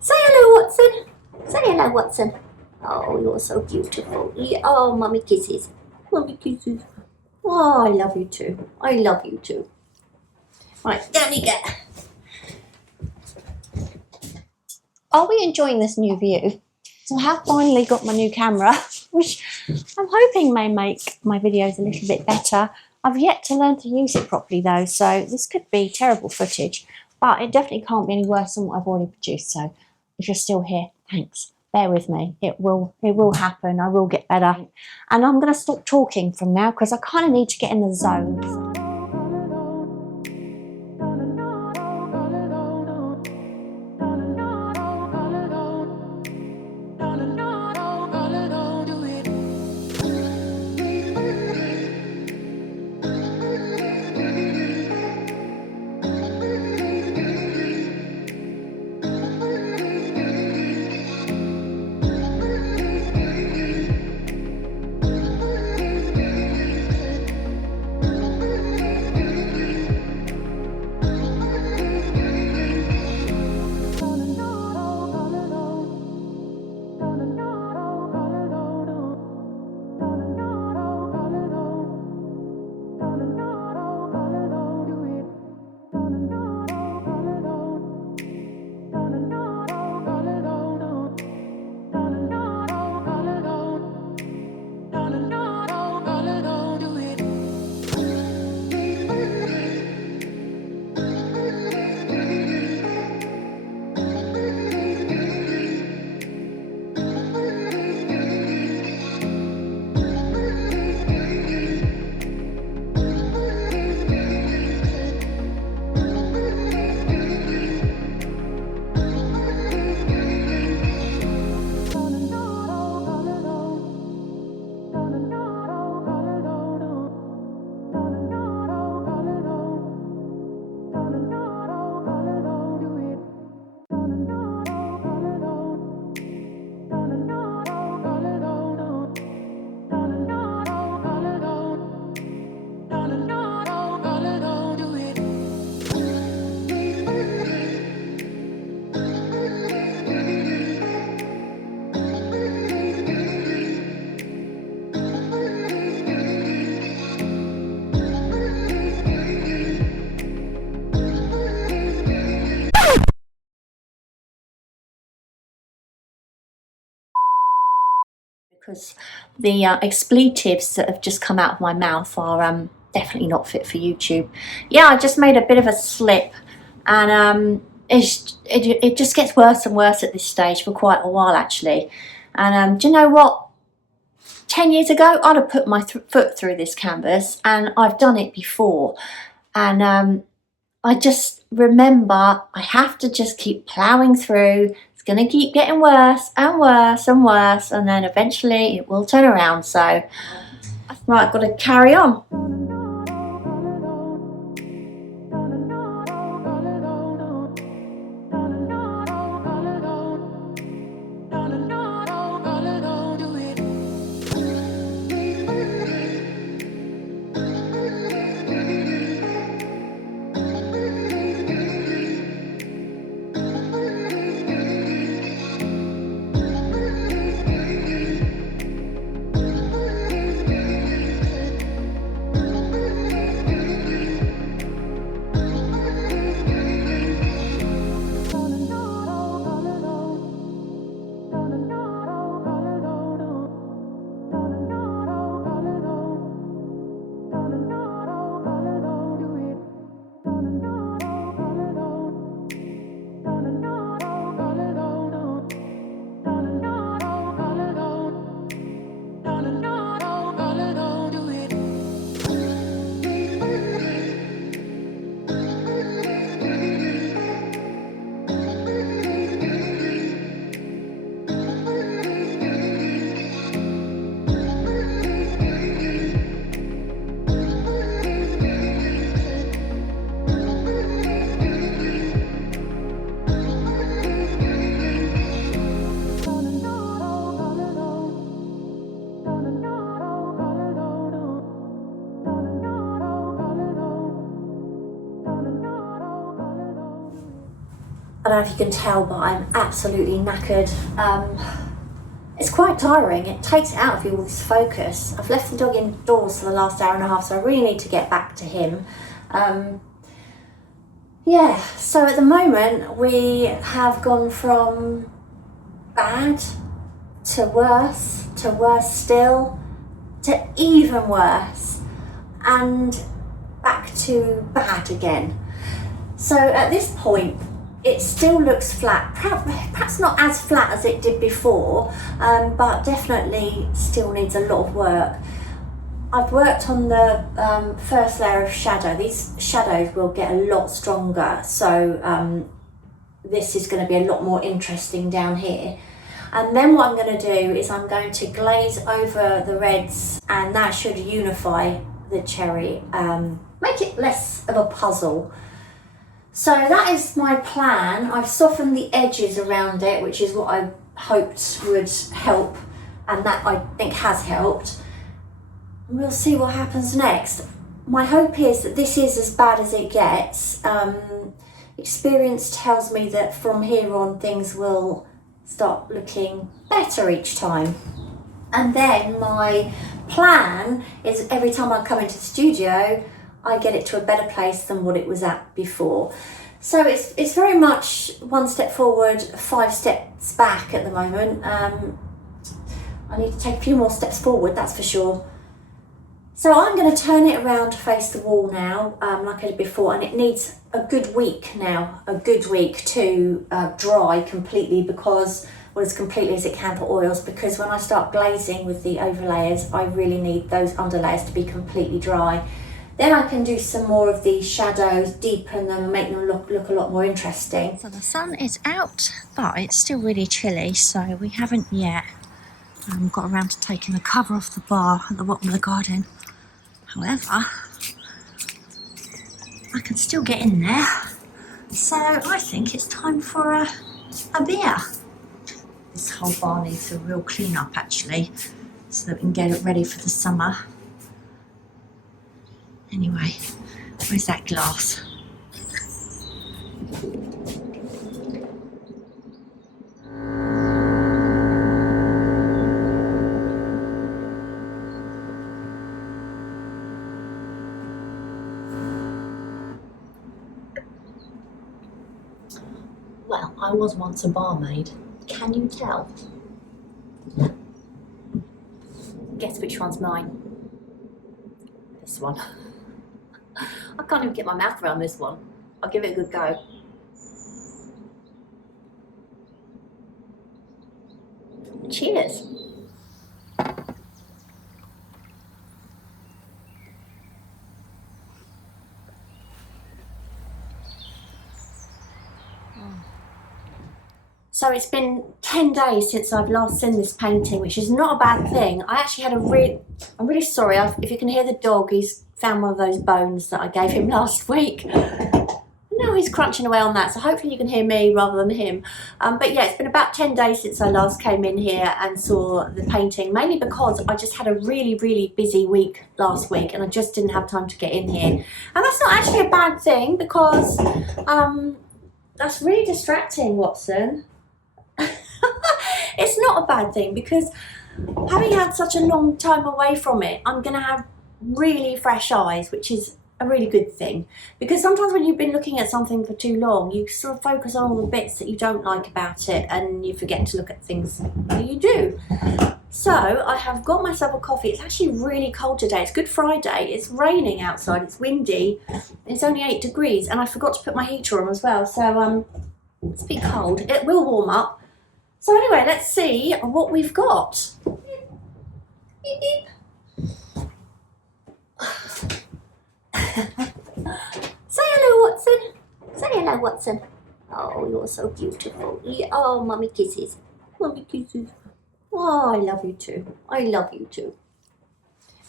Say hello, Watson. Say hello, Watson. Oh, you're so beautiful. Oh, mummy kisses. Mummy kisses. Oh, I love you too. I love you too. Right, down we go. Are we enjoying this new view? So I have finally got my new camera, which I'm hoping may make my videos a little bit better. I've yet to learn to use it properly though, so this could be terrible footage, but it definitely can't be any worse than what I've already produced. So if you're still here, thanks. Bear with me. It will happen. I will get better. And I'm going to stop talking from now because I kind of need to get in the zone. Because the expletives that have just come out of my mouth are definitely not fit for YouTube. Yeah, I just made a bit of a slip, and it just gets worse and worse at this stage for quite a while actually. And do you know what? 10 years ago, I'd have put my foot through this canvas, and I've done it before. And I just remember I have to just keep ploughing through. It's going to keep getting worse and worse and worse, and then eventually it will turn around. So, right, I've got to carry on. don't know if you can tell, but I'm absolutely knackered. It's quite tiring. It takes it out of you, all this focus. I've left the dog indoors for the last hour and a half, so I really need to get back to him. Yeah, so at the moment we have gone from bad to worse still, to even worse, and back to bad again. So at this point, it still looks flat, perhaps not as flat as it did before, but definitely still needs a lot of work. I've worked on the first layer of shadow. These shadows will get a lot stronger, so this is going to be a lot more interesting down here. And then what I'm going to do is I'm going to glaze over the reds, and that should unify the cherry, make it less of a puzzle. So that is my plan. I've softened the edges around it, which is what I hoped would help, and that I think has helped. We'll see what happens next. My hope is that this is as bad as it gets. Experience tells me that from here on things will start looking better each time. And then my plan is every time I come into the studio, I get it to a better place than what it was at before. So it's very much one step forward, 5 steps back at the moment. I need to take a few more steps forward, that's for sure. So I'm going to turn it around to face the wall now, like I did before, and it needs a good week now, to dry completely, because, well, as completely as it can for oils, because when I start glazing with the overlayers, I really need those underlayers to be completely dry. Then I can do some more of these shadows, deepen them and make them look a lot more interesting. So the sun is out, but it's still really chilly, so we haven't yet got around to taking the cover off the bar at the bottom of the garden. However, I can still get in there, so I think it's time for a beer. This whole bar needs a real clean up actually, so that we can get it ready for the summer. Anyway, where's that glass? Well, I was once a barmaid. Can you tell? Guess which one's mine? This one. I can't even get my mouth around this one. I'll give it a good go. Cheers. So it's been 10 days since I've last seen this painting, which is not a bad thing. I actually had I'm really sorry, if you can hear the dog, he's found one of those bones that I gave him last week. Now he's crunching away on that, so hopefully you can hear me rather than him. But yeah, it's been about 10 days since I last came in here and saw the painting, mainly because I just had a really busy week last week and I just didn't have time to get in here. And that's not actually a bad thing, because that's really distracting, Watson. It's not a bad thing, because having had such a long time away from it, I'm going to have really fresh eyes, which is a really good thing, because sometimes when you've been looking at something for too long, you sort of focus on all the bits that you don't like about it and you forget to look at things that you do. So I have got myself a coffee. It's actually really cold today. It's Good Friday. It's raining outside. It's windy. It's only 8 degrees and I forgot to put my heater on as well. So it's a bit cold. It will warm up. So anyway, let's see what we've got. Say hello, Watson. Say hello, Watson. Oh, you're so beautiful. Oh, mummy kisses. Mummy kisses. Oh, I love you too. I love you too.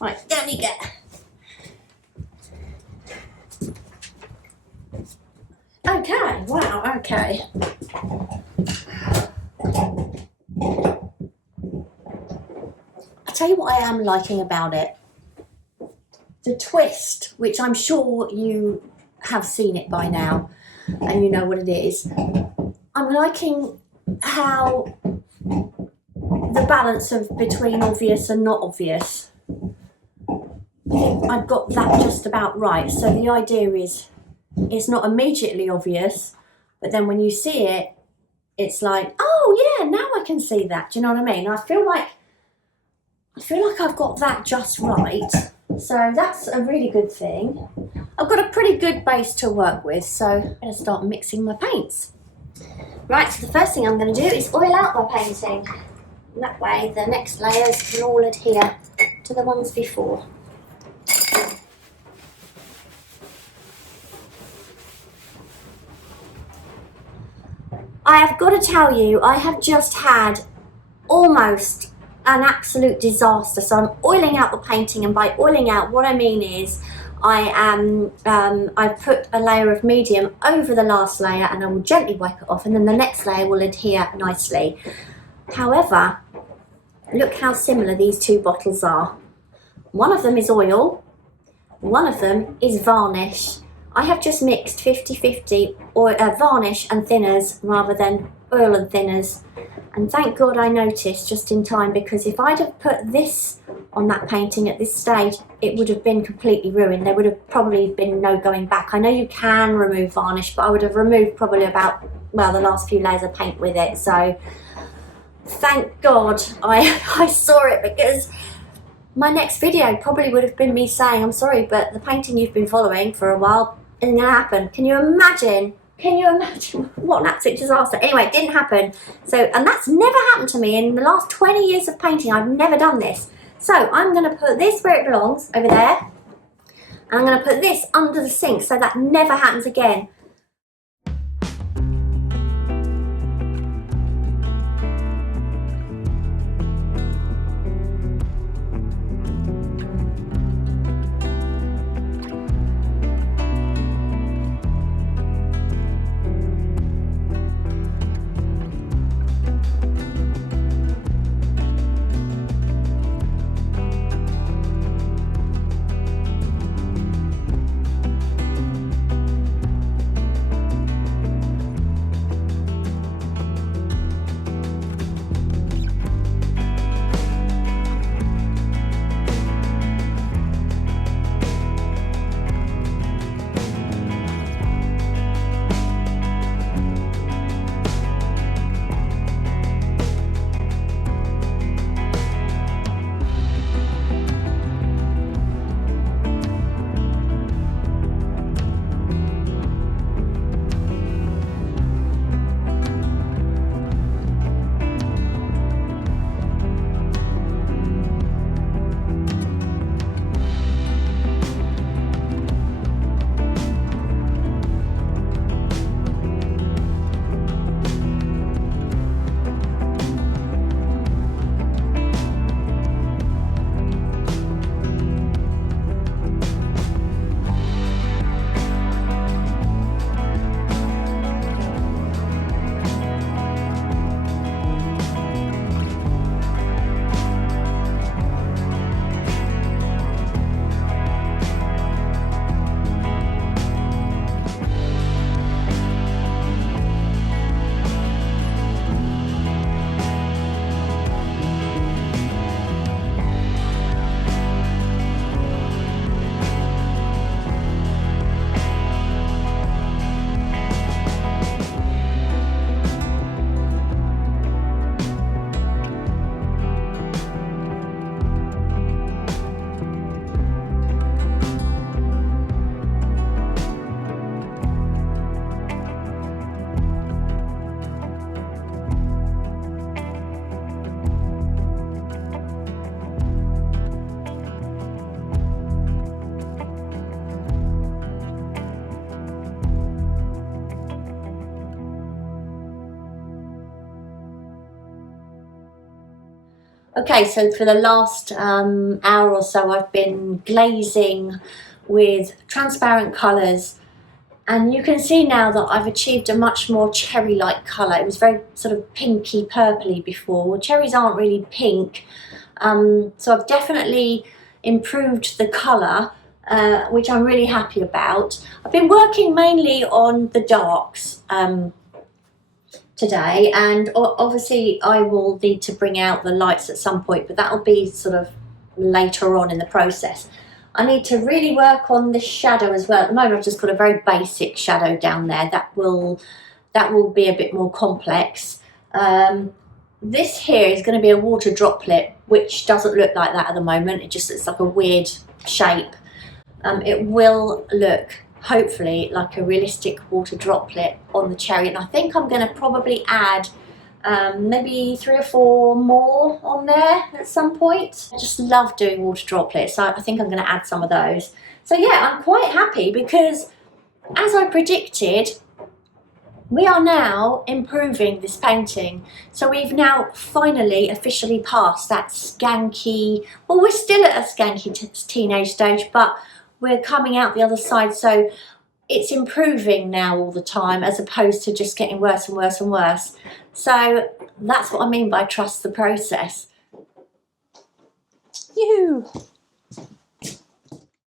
Right, down you get. Okay, wow, okay. I'll tell you what I am liking about it. The twist, which I'm sure you have seen it by now and you know what it is. I'm liking how the balance of between obvious and not obvious. I think I've got that just about right. So the idea is it's not immediately obvious, but then when you see it, it's like, oh yeah, now I can see that. Do you know what I mean? I feel like I've got that just right. So that's a really good thing. I've got a pretty good base to work with, so I'm going to start mixing my paints. Right, so the first thing I'm going to do is oil out my painting. And that way the next layers can all adhere to the ones before. I have got to tell you, I have just had almost an absolute disaster. So I'm oiling out the painting, and by oiling out, what I mean is I put a layer of medium over the last layer, and I will gently wipe it off, and then the next layer will adhere nicely. However, look how similar these two bottles are. One of them is oil, one of them is varnish. I have just mixed 50-50 varnish and thinners rather than oil and thinners. And thank God I noticed just in time, because if I'd have put this on that painting at this stage, it would have been completely ruined. There would have probably been no going back. I know you can remove varnish, but I would have removed probably about, well, the last few layers of paint with it. So thank God I saw it, because my next video probably would have been me saying, I'm sorry, but the painting you've been following for a while isn't going to happen. Can you imagine? Can you imagine what an absolute disaster? Anyway, it didn't happen. So, and that's never happened to me in the last 20 years of painting. I've never done this. So I'm going to put this where it belongs, over there. And I'm going to put this under the sink so that never happens again. Okay, so for the last hour or so, I've been glazing with transparent colours, and you can see now that I've achieved a much more cherry-like colour. It was very sort of pinky purpley before. Well, cherries aren't really pink, so I've definitely improved the colour, which I'm really happy about. I've been working mainly on the darks, today, and obviously I will need to bring out the lights at some point, but that'll be sort of later on in the process. I need to really work on the shadow as well. At the moment I've just got a very basic shadow down there. That will be a bit more complex. This here is going to be a water droplet, which doesn't look like that at the moment. It just looks like a weird shape. It will look, hopefully, like a realistic water droplet on the cherry, and I think I'm going to probably add maybe 3 or 4 more on there at some point. I just love doing water droplets, so I think I'm going to add some of those. So yeah, I'm quite happy because, as I predicted, we are now improving this painting. So we've now finally officially passed that skanky, well, we're still at a skanky teenage stage, but we're coming out the other side. So it's improving now all the time, as opposed to just getting worse and worse and worse. So that's what I mean by trust the process. Yoo-hoo!